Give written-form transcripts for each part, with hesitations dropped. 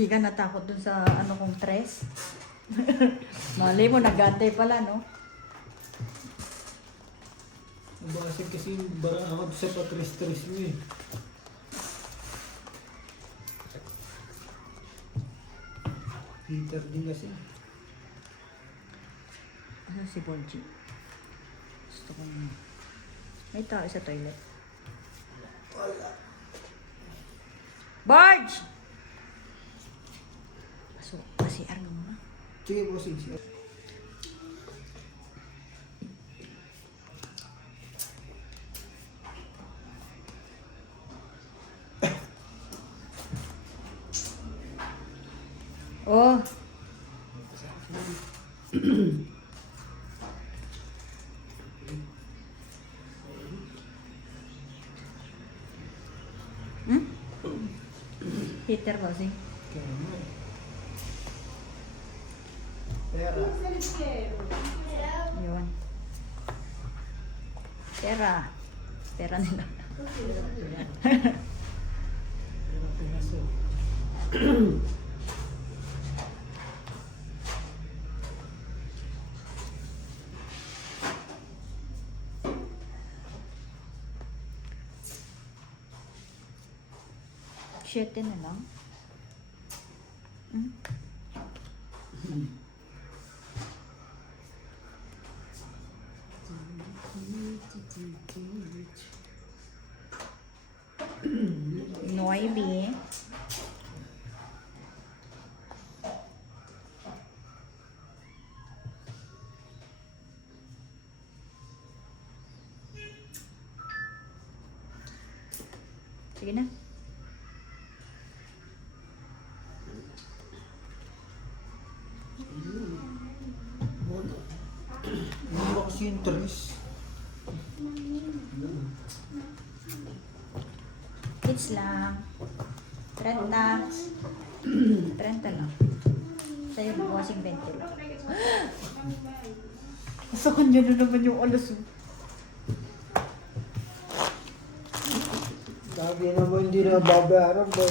Hindi ka natakot dun sa ano kong tres? Mali mo, nagantay pala, no? Nabasag kasi yung barang ako sa patres-tres mo eh. Heater din kasi. Ano si Bonji? Gusto ko na. May tao sa toilet. Wala. Barge! Pasok. Kasi ano mo? Sige po, sige. Oh. Hmm? Peter Rossi. Kaya mo. Pera. Yun. Pera. Pera nila. Pera pinaso. Siyete na lang. Hmm? Nueve. Sige na. Hindi ba kasi yung tres? Kids lang. 30. 30 lang. Sa'yo, buwasing 20 lang. Sa kanya na naman yung alas. Sabi naman hindi na babayaran. Oh.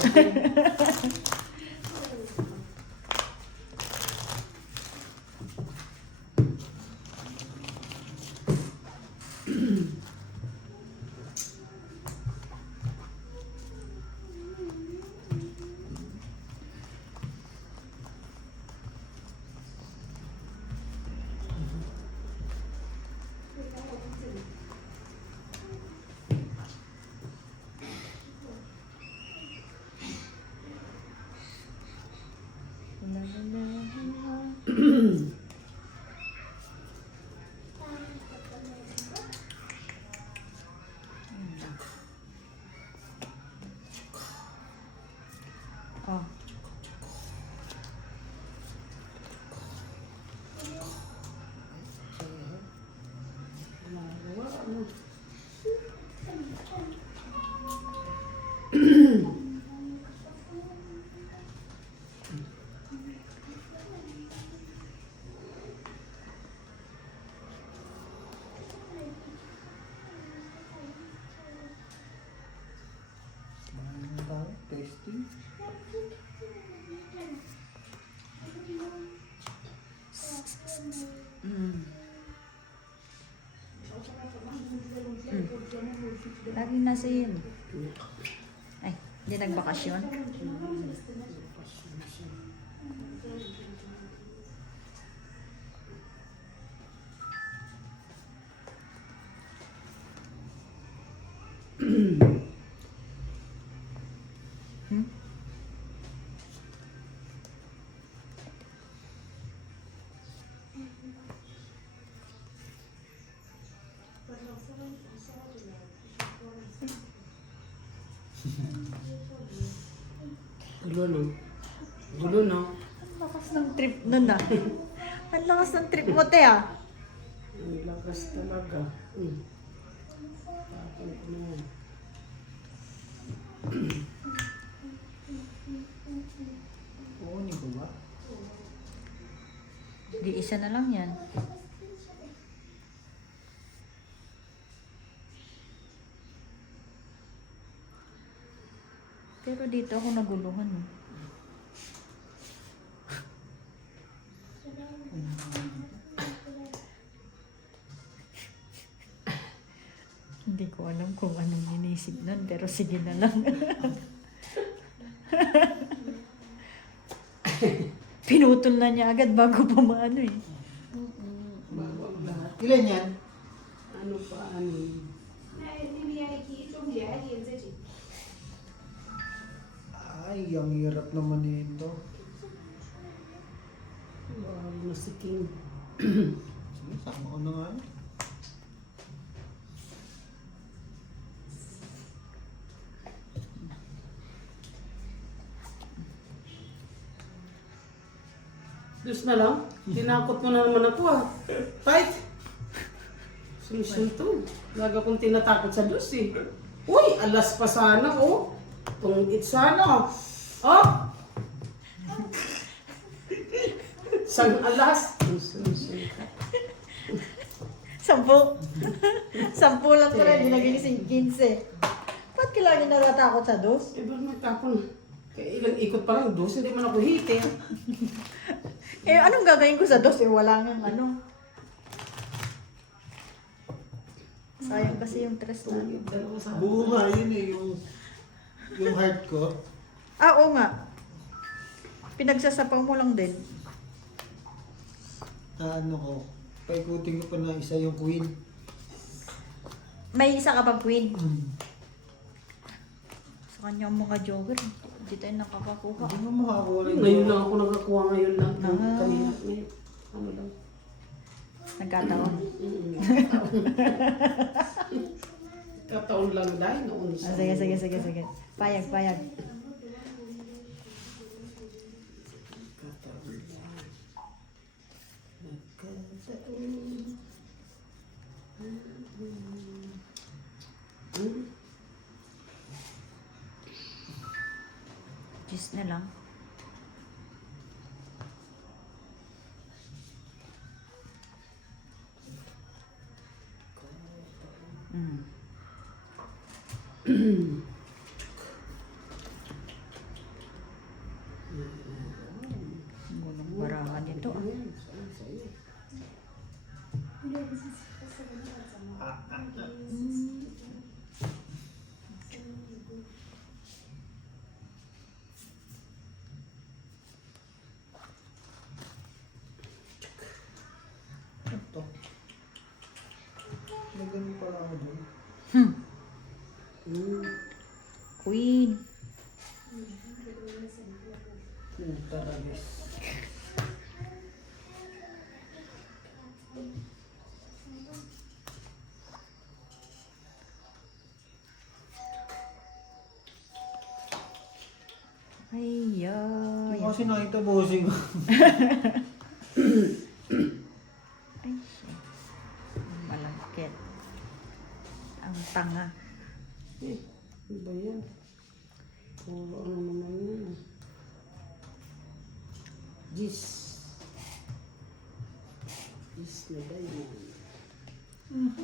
Testing. Mm. Laging nasa yun. Ay, hindi nagbakasyon. Hmm? Gulo no? Gulo no? Ang lakas ng trip nun ah. Ang lakas ng trip mo, te ah. Ang lakas talaga. Tapos ko na yan. Kukunin ko ba? Di isa na lang yan. Pero dito ako naguluhan. nang inisip nun, pero sige na lang. Pinutol na niya agad bago pa maano eh. Bago ang lahat. Ilan yan? Ano pa, ano. Ay, ang hirap naman nito. Wow, masiking. Sige, sama ko na nga. Diyos na lang. Tinakot mo na naman ako ah. Fight! Susunto. Lagi akong tinatakot sa Diyos eh. Uy, alas pa sana oh. Tungit sana. Oh! Sang alas. Susunto. 10. 10 lang pala, hindi naging 15. Ba't kailangan natatakot sa dos? Eh, ba't nagtapon? Kaya ilang ikot pa lang, dos, hindi man ako hitin. Eh, anong gagawin ko sa dos? Eh, wala nga ano. Sayang kasi yung tres na. Tungit, dalawa sa Buo nga yun eh, yung heart ko. Ah, oo nga. Pinagsasapaw mo lang din. Ano ko, paikutin ko pa na isa yung queen. May isa ka bang queen? Hmm. Sa kanya ang mga joker. Hindi tayo nakakakuha. Hindi mo makakuha rin. Ngayon lang ako nakakuha ngayon lang. Ah. Kanina. Ngayon. Ano lang. Nagkataon. Kataon lang dahil noon Ah, sige. Payag. Just na lang. Mm. Ang gulong barangan nito ah. Ito. May ganun pala ako doon. Queen. Puta alis. Ay, ay. Yung kasi nakita bossing ko. Ay, shit. Ang malagkit. Ang tanga. Eh, ano ba yan? Puro ano naman yan. Gis na ba yan? Ang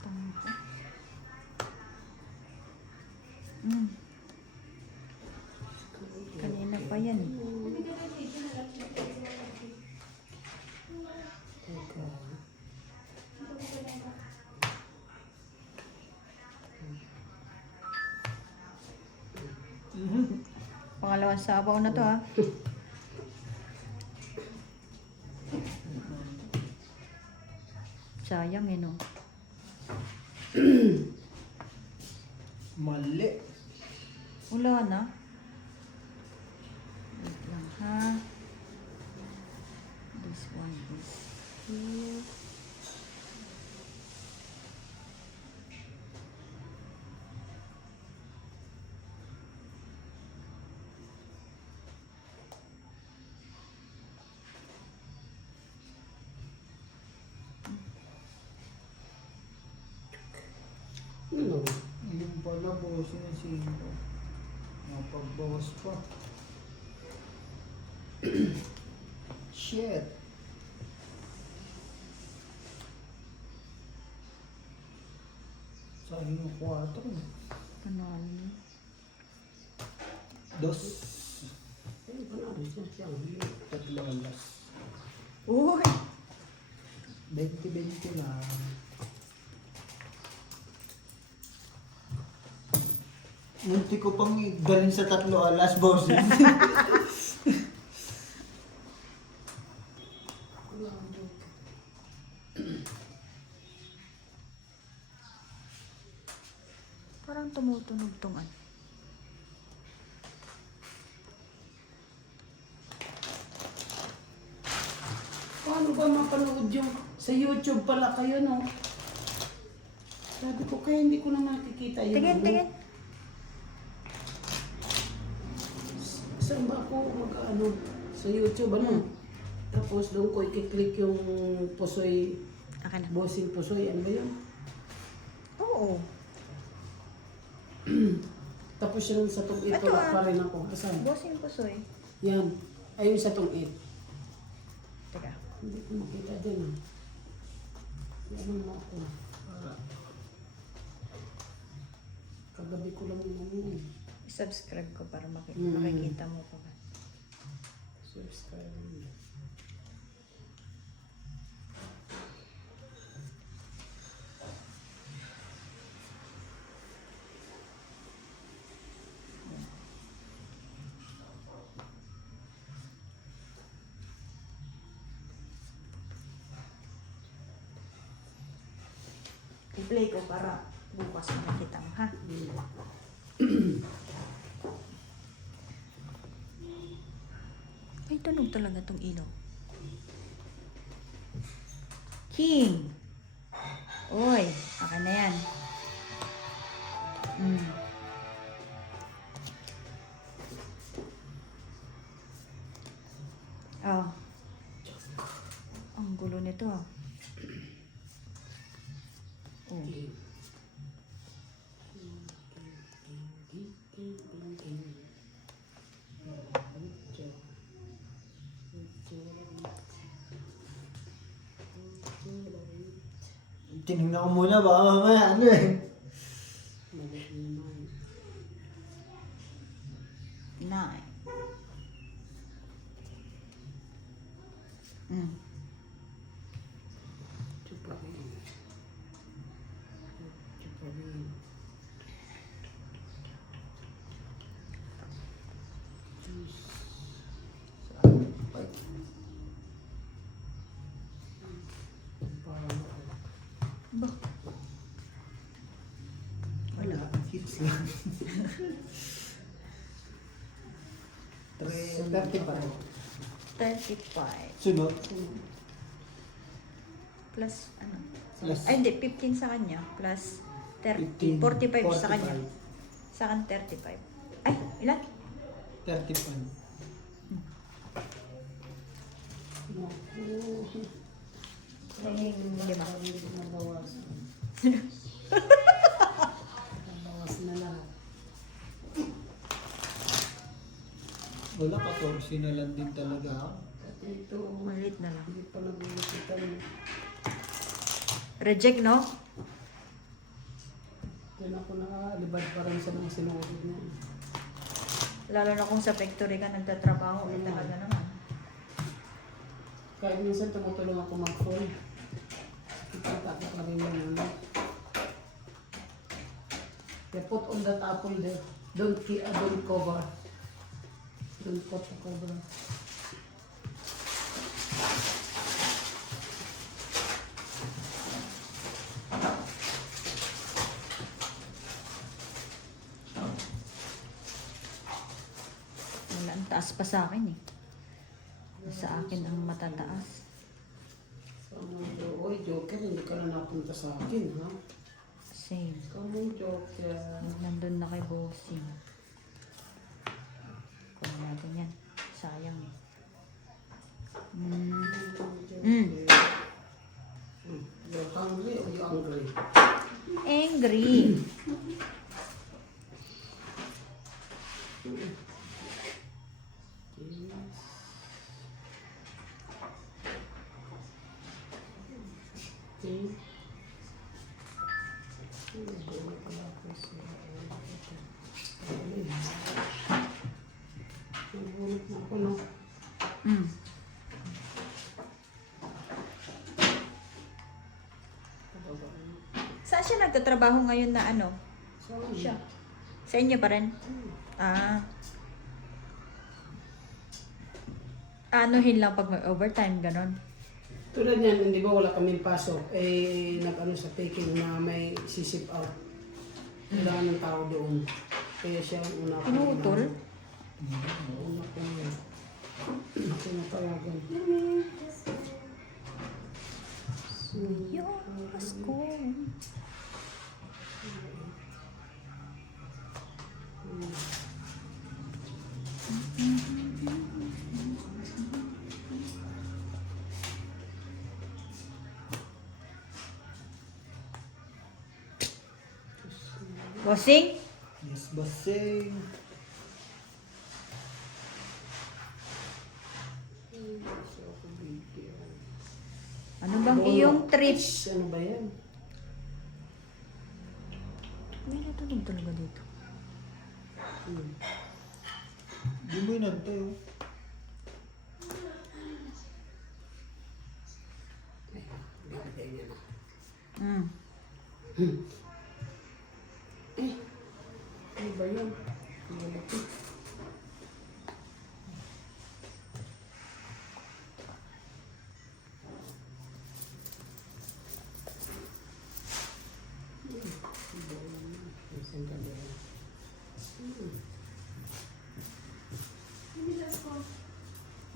tanga ko. Mm. Kanina pa yan eh. Pangalawang sabaw na to ha. Sayang eh no. Mali. Wala na. Wait lang ha. This one is here. Ano? Yung pala bossing ang sino. Napagbawas pa. Shit. Sayang yung 4. Panalo niya. Dos. Ay, panalo siya. Siya ang hilo. 3 alas. 20-20 lang. Munti ko pang galing sa 3 alas, boss. Parang tumutunog tong ano. Paano ba mapanood yung sa YouTube pala kayo, no? Sabi ko, kaya hindi ko na makikita yung Tingin, ano. tingin. Saan ba ako mag-ano? Sa YouTube, ano? Tapos doon ko i-click yung pusoy, Akin na. bossing pusoy, ano ba yun? Oo. Tapos yung sa tong ito, Ito, pa rin ako. Asan? Bossing pusoy. Yan. Ayun sa tong it. Teka. Hindi ko makita dyan, ah. Yan mo ako. Kagabi ko lang yun. I-subscribe ko para Mm. makikita mo pa ba. Subscribe. I-play ko para bukas makikita mo, ha? Ay, tunog talaga tong ilaw. King! Uy, akin na yan. Oh. Ang gulo nito, ah. Oh. Tinignan ko muna, baka mamaya ano eh. Nine. Mm. Ba? Wala, hits lang. 35. 35. Sunod. Plus, ano? Plus. Ay, hindi. 15 sa kanya. Plus 30. 45 sa kanya. Sa akin, 35. Ay, ilan? 35. Ay, lima. Nabawas na lahat. Wala, 14 na lang din talaga. Ito, Maliit na lang. hindi pa nag-ulitan. Reject, no? Yan ako nakalibad pa rin sa mga sinuod niya. Lalo na kung sa factory ka nagtatrabaho. Eh, talaga naman. Kahit minsan tumutulong ako mag-phone. Ipataka pa rin yung ano. They put on that apple there. Don't cover. Don't put the cover. Wala, ang taas pa sa akin eh. Sa akin ang matataas. So, oy, Joker, hindi ka na napunta sa akin, ha? Same. Come on, Joker. Nandun na kay Bossing. Kunin natin yan. Sayang eh. You're hungry or you angry? Angry. Okay. Ako, no? Saan siya nagtatrabaho ngayon na ano? Saan Siya. Sa inyo pa rin? Ah. Anuhin lang pag may overtime, ganon. Tulad niyan, hindi ba wala kaming pasok, eh nag-ano sa taking na may sisip out. Wala ng tao doon. Kaya siya ang una ko. Pinutol? Una ko yun. Pinapayagan. Yung Pasko. Bossing? Yes, bossing. Ano bang iyong trip? Ano ba yan? May natunog talaga dito. Hindi mo inantay, oh. Bibigay niya na. Mm. Ano ba yan? Ang malaki.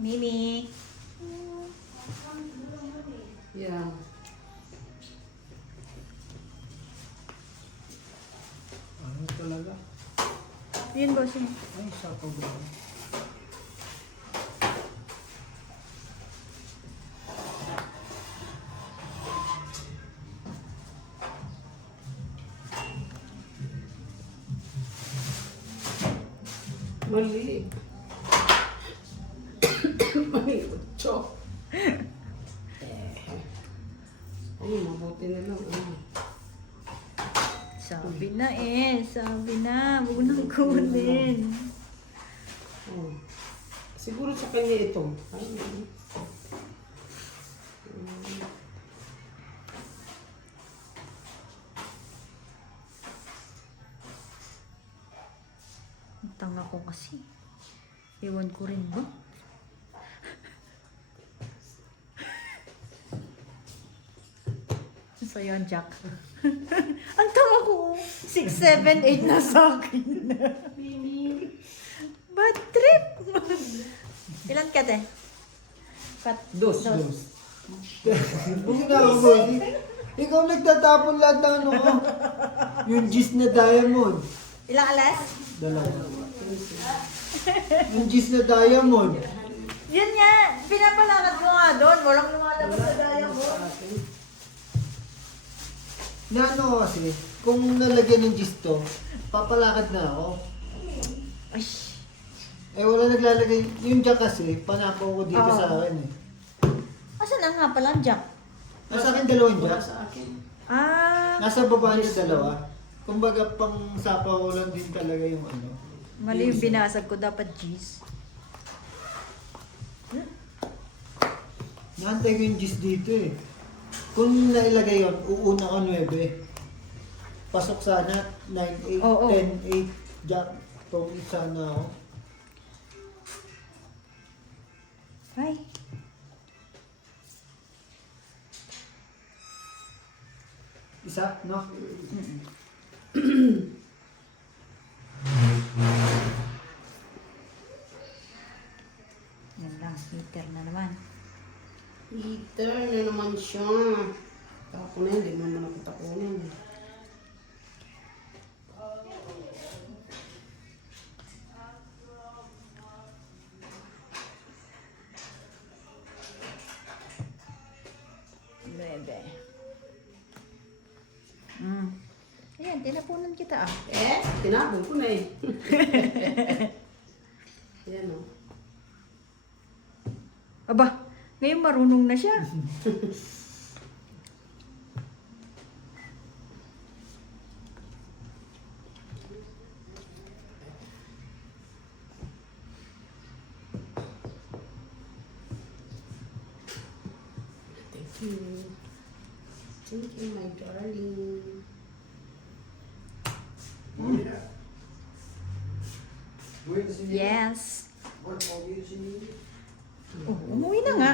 Mimi. Yeah. Ano talaga? Yun, bossing. Ay, sapaw ba? Mali. Mali. Ocho. Ay, mabuti na lang. Sabi na eh. Sabi na. Huwag nang kunin. Oh. Siguro sa kanya ito. Ay, Ang tanga ko kasi. Ewan ko rin ba? So yun, Jack. Ang tanga ko. 6, 7, 8 na sa akin. Bad trip. Ilan ka, te? Kat. Dos. Huwag na ako, bossing. Ikaw nagtatapon lahat ng ano ko. Yung gis na diamond. Ilang alas? Dalawa. Yung gis na diamond. Yun nga. Pinapalakad ko nga doon. Walang lumalabas sa diamond. Na ano kasi, kung nalagyan ng gis to, papalakad na ako. Ay. Eh wala naglalagay. Yung jack kasi, panako ko dito Oo. sa akin eh. Asan na nga pala ang Jack? Nasa akin dalawang Wala jack. sa akin. Ah. Nasa baba niya dalawa. Kumbaga pang sapa ko lang din talaga yung ano. Mali yung binasag ko. Dapat G's. Naantay ko yung gis dito eh. Kung nailagay yun, uuna ko 9. Pasok sana 9, 8, Oo. 10, 8, jack. Tawag sana ako. Ay. Isa, no? Yan lang. Heater na naman. Heater na naman siya. Tako na yun, di mo naman nakatakunan. Bebe. Ayan, tinapunan kita ah. Eh, tinapon ko na eh. Yan o. Aba, ngayon marunong na siya. Thank you. Thank you, my darling. Yes. Oh, umuwi na nga.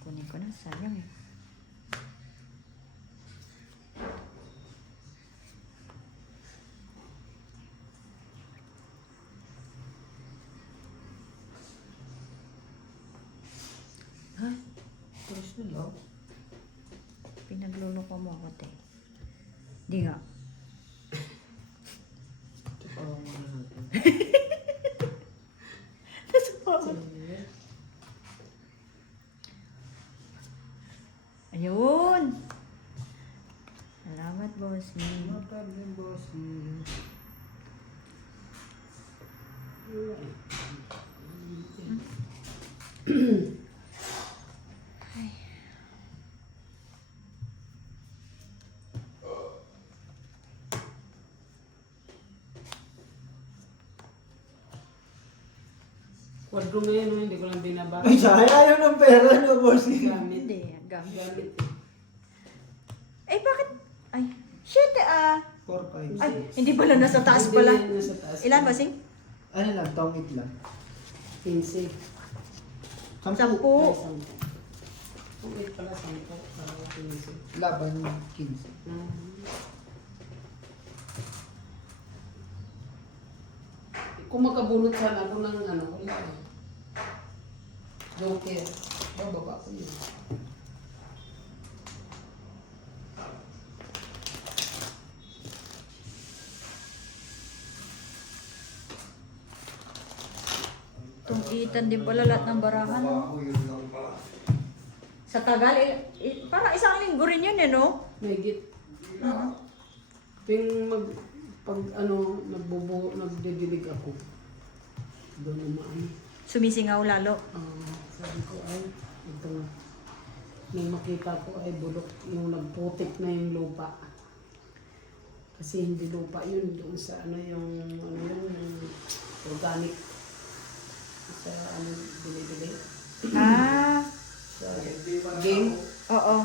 Kunin ko na, sayang eh. Ha? Pulis na lang. Pinagluloko mo ako, te. Di nga. Tsaka muna natin. Nasa pa ako. Ayun. Salamat, bossy. Problem, bossy. Kwadro ngayon, no? Hindi ko lang binaba. Ay, sayang ayaw ng pera niyo, bossy. Gamit. Hindi, gamit. Gamit. Eh, bakit? Ay, shit, 4, 5, Ay, hindi pala, nasa taas pala. Hindi, nasa taas. Ilan, bossing? Ano lang, tongit lang. 15. 10. 10. Ay, 10. Kung 8 pala, 10. Para 15. Laban 15. Kung makabunot sana ako ng ano, wala eh. Joker. Bababa ko yun. Tungkitan din pala lahat ng barahan. No? Sa Tagal, parang isang linggo rin yun, eh, no? Megit. Pag ano, nagdidilig ako. Doon umaano. Sumisingaw lalo. Sabi ko ay, ito nga. Nung makita ko ay bulok, yung nagputik na yung lupa. Kasi hindi lupa yun, doon sa ano yung organic. Sa ano, bili-bili. Ah, Sa game. oo.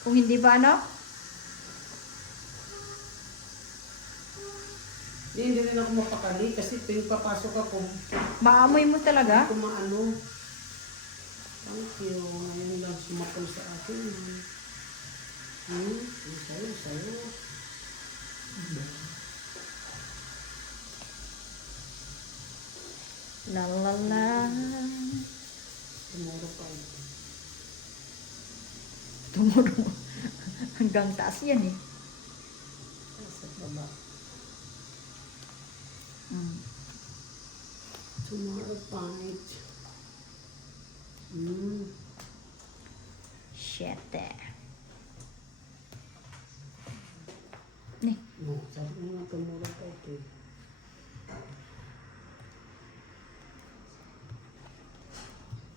Kung hindi ba ano? Hindi rin ako mapakali kasi tuwing papasok ako, Maamoy mo talaga? hindi ko maano. Thank you. Ngayon lang sumakal sa akin. Sayo. La la la. Tomorrow pa. Tumuro. Hanggang taas yan eh. Sa baba. Mm. Tomorrow fight. Shit eh. Nih, No, sabi ko nga tomorrow fight eh.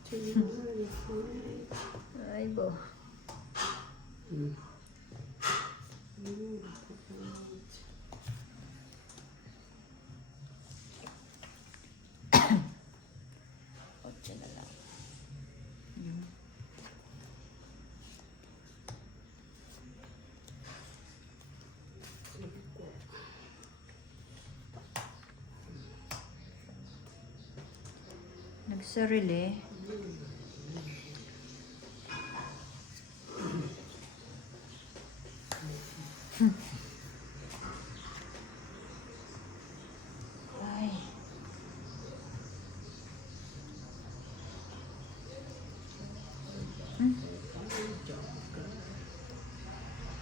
Tomorrow fight. ay bo. Otso na lang. Yun. Nagsarili. Ay.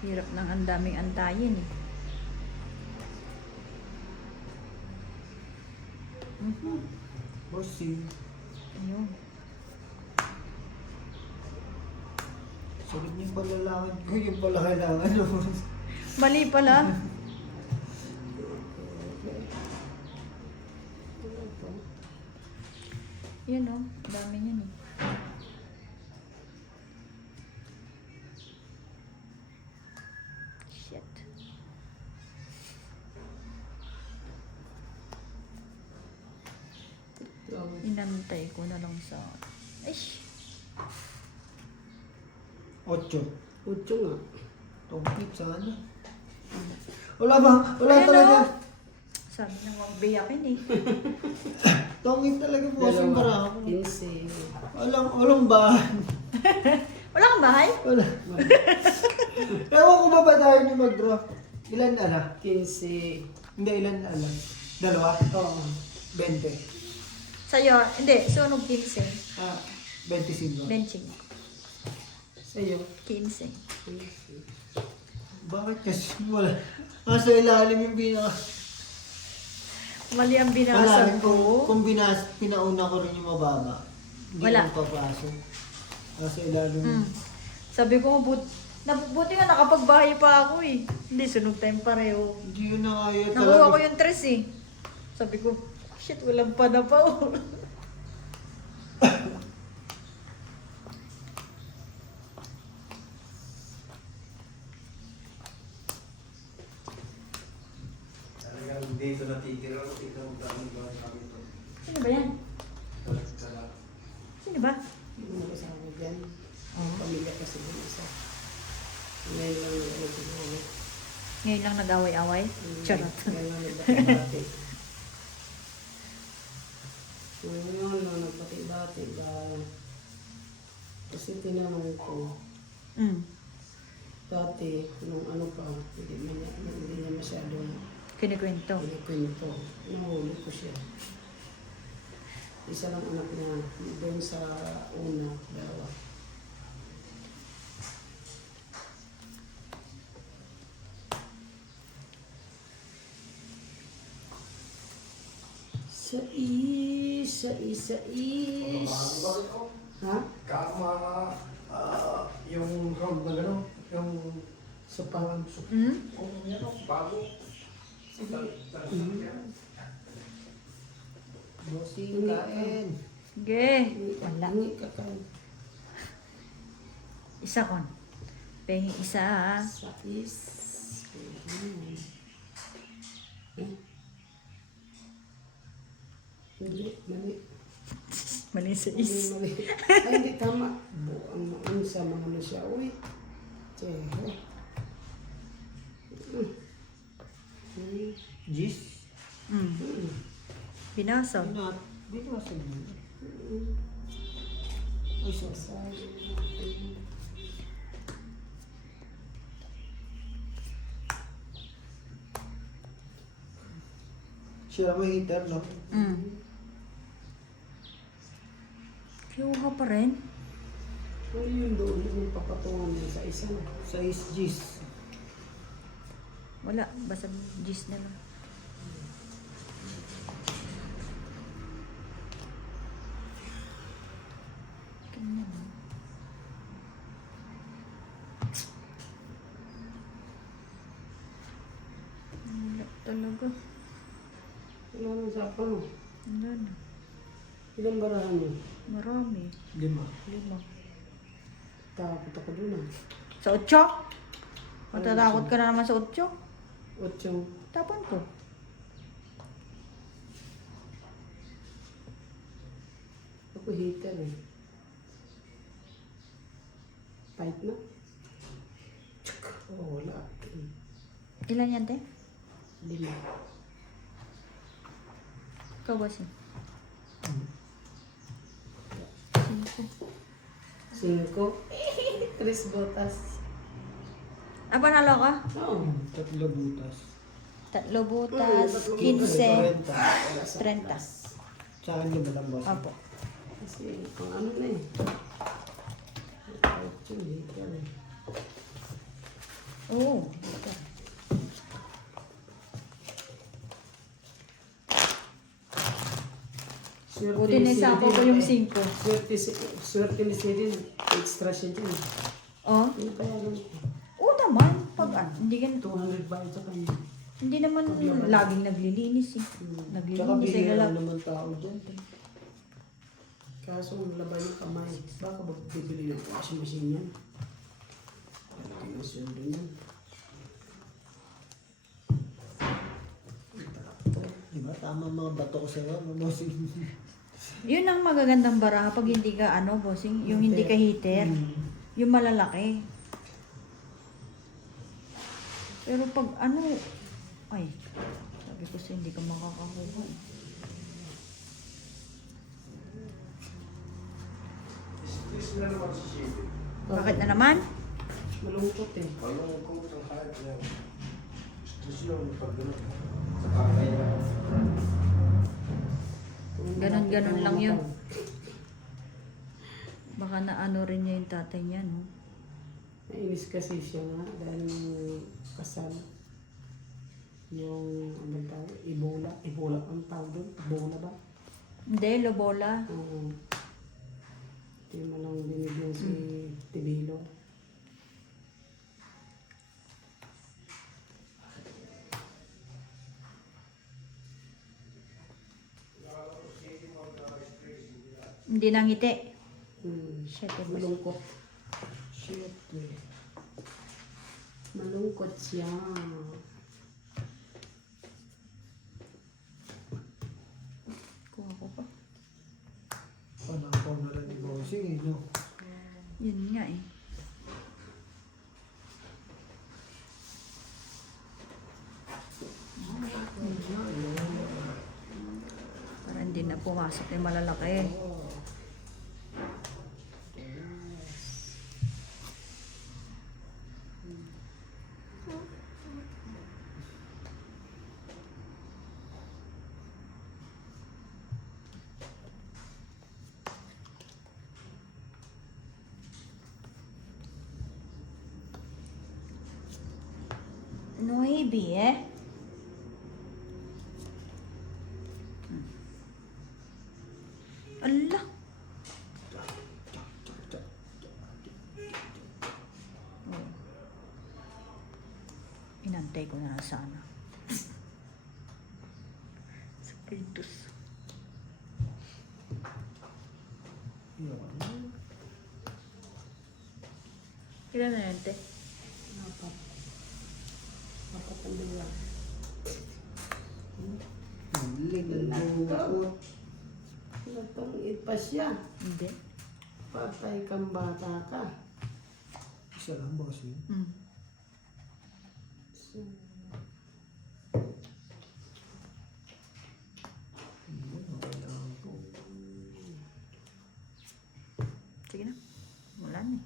Hirap ng ang daming antayin eh. Bossy. Ayun. Sagot niyo yung palalangan ko, yung pala kailangan mo. Mali pala. Yan o, dami niyan eh. Inantay ko na lang sa... Aish! 8. Utyo nga. Tungkit sana. Wala ba? Wala Ayan, talaga. oh. Sabi na huwag biyakin eh. Tungkit talaga po kasi para ako. 15. Walang ba? Wala kang bahay? Wala. Ewan ko ba tayo niyo mag-draw? Ilan ala? 15. Hindi, ilan ala? Dalawa? Oo. 20. Sa'yo, hindi. Sunog 15. 25. Benching. Sa'yo. 15. 15. Bakit kasi wala? Nasa ilalim yung pinaka... Mali ang binasag Malalim ko. kung pinauna ko rin yung mababa. Hindi Wala. ko papasok. Nasa ilalim. Sabi ko, buti nga nakapagbahay pa ako eh. Hindi, sunog tayong pareho. Hindi yun na kaya Nakuha ko yung tres eh. Sabi ko, shit, walang panapaw. Talagang dito natigil ako, ikaw magkano ba kami ito? Sino ba yan? Talaga. Sino ba? Yung mga kasama dyan. Pamilya kasi yung isa. Ngayon lang ako siguro. Ngayon lang nag-away-away? Charot. Ngayon lang nagbati-bati. Ngayon lang nagbati-bati. Kasi tinanong ko, dati, nung ano pa, hindi niya masyadong Kinikwento. kwento. Nahuli ko siya. Isa lang anak niya, doon sa una, dalawa. Sa is. Ha? Kama, yung round na gano'n, yung Sopa. kung yan o, bago. Bossing, kain. Sige. Wala. Hindi ka kain. Isa kon. Pengi isa ah. Sa is. Hindi, mali. Mali sa Mali, is. mali. Ay, hindi tama. Buang sa mga ano siya. Uy. Tseho. Gis? Binasag. Di ba sa inyo? Ay, sorry. Siya may heater, no? Kinuha pa rin. Ano yung doon yung papatungan din sa isa? Size Gis. Wala. Basta gis na lang. Ganyan. Wala talaga. Wala nang sapa mo. Wala na. Ilang barahan mo? Marami. 5. 5. Takot ako dun ah. Sa 8? Matatakot ka na naman sa 8? 8. Tapon ko. Ako hater eh. Fight na? Tsk! Oh, wala. Ilan yan, te? 5. Ikaw ba si? 5. 5. 3 botas. Ah, panalo ka? Oo. 3 butas. 3 butas, 15, 30. Sa akin yung balang boss. Apo. Kasi ang ano na eh. Actually, yan eh. Oo. Buti na isa ko yung 5. Swerte ni Sidin. Extra siya dyan. Oh? Ano kaya lang? Oo naman. Pag, hindi, 200 ba ito kanya? hindi naman laging naglilinis eh. Tsaka Naglilinis ay bihira lalaki. naman tao dyan. Kaso labay yung kamay. Baka ba bibili ng washing machine yan? Talagang sweldo yan. Diba? Tama ang mga bato ko sa'yo. Ano, bossing? Yun ang magagandang baraha pag hindi ka ano, bossing, yung hindi ka heater. Yung malalaki. Pero pag ano, ay, sabi ko sa hindi ka makakakuha. Stress na naman si Shippy. Bakit na naman? Malungkot eh. Walang kung ang kahit niya. Stress yun pag gano'n. Sa kakay niya. Ganon-ganon lang yun. Baka na ano rin niya yung tatay niya, no? Nainis kasi siya nga dahil yung kasal. Yung ano tawag, Ebola. Ebola ang tawag doon. Ebola ba? Hindi, lobola. Oo. Hindi mo lang binigyan si Tibilo. Hindi nangiti. Shit, malungkot. Shit, eh. Malungkot siya. Kuha ko pa. Panapaw na lang ni Bossing, eh, no? Yun nga eh. Para hindi na pumasok yung malalaki. Noibi eh. Allah. Oh. Inantay ko na sana. Spiritus. Yun. Ilan na yan, te? Apat. Apat ang dalawa. Lingkot. Natangit pa siya. Hindi. Patay kang bata ka. Isa lang, Bossing. So, Yun, okay lang po. Sige na. Wala na eh.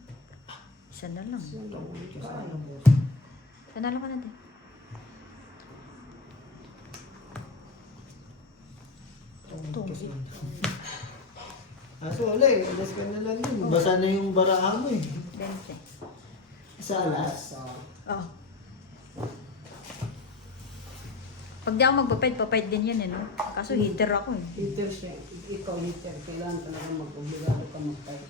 Isa na lang. so, Isa lang, Bossing. Nanalo ka na, te. Tungkol kasi. Aso, wala eh. Alas ka na lang yun. Basa na yung baraha mo eh. 20. Sa alas. Oh. Pag di ako magpaped, paped din yan eh, no? Kaso heater ako eh. heater siya. Ikaw heater. Kailangan talaga mag-obligado ka magtay.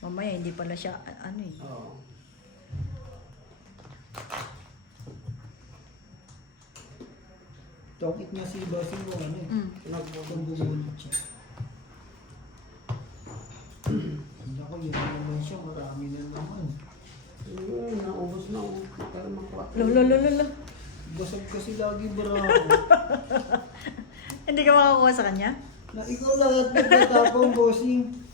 Mamaya hindi pala siya, ano eh. Oo. Tokit nga si Bossing mo, ano eh. Nagpapabubulot siya. Ako, yun na naman siya. Marami na naman. Naubos na ako. Pero makuha. Lolo. Basag kasi lagi baraha. Hindi ka makakuha sa kanya? Na ikaw lahat nagtatapang, Bossing.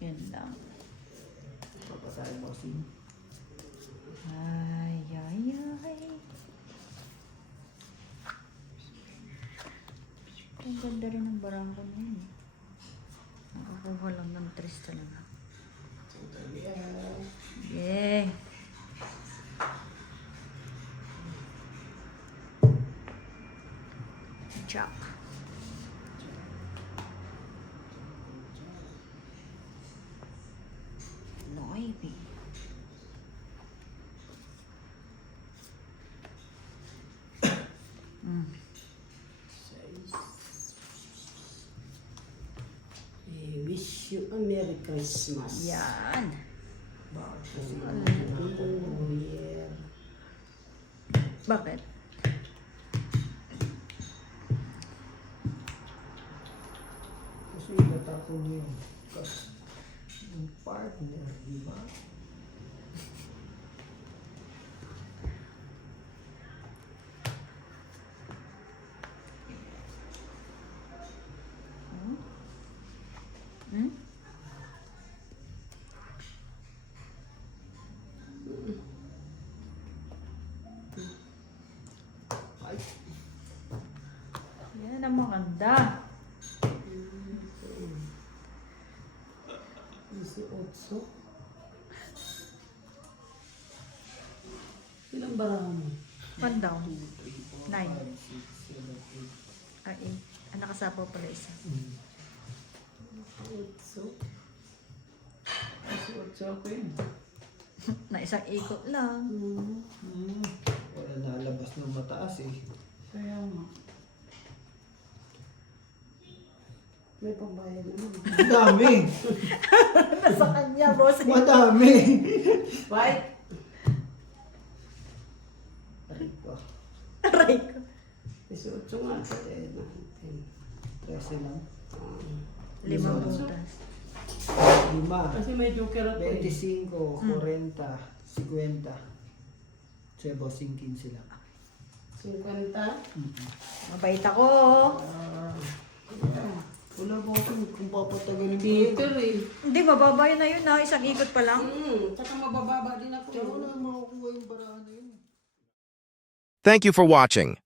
Yun lang. Papasahin, Bossing. Ay. Ang ganda rin ng barangko na yun. Nakakuha lang ng 3 talaga. Yeah. Jack. Noibi. I wish you a Merry Christmas. Yan. Bakit kasi New Year. Bakit? Kasi natapon niya yung partner, di ba? na maganda. 18. Ilang barahan mo? One down. 9. 5, 6, 7, 8. Ay, 8. Nakasapaw pala isa. 18. 18 ako yun. Na isang ikot lang. Wala nalabas ng mataas eh. Kaya nga. May pambayad naman. Madami! Nasa kanya, boss. Madami! White. Aray ko. Aray ko. 18 nga. 10. 13 lang. 5 butas. 5, Kasi may joker ako eh. 25, 40, 50. Sa bossing 15 lang. 50. Mabait ako. Wala ba kung papatagalin ko? Peter eh. Hindi, mababa yun na yun na. Isang ikot pa lang. Tsaka mabababa din ako. Kaya wala makukuha yung paraan na yun. Thank you for watching.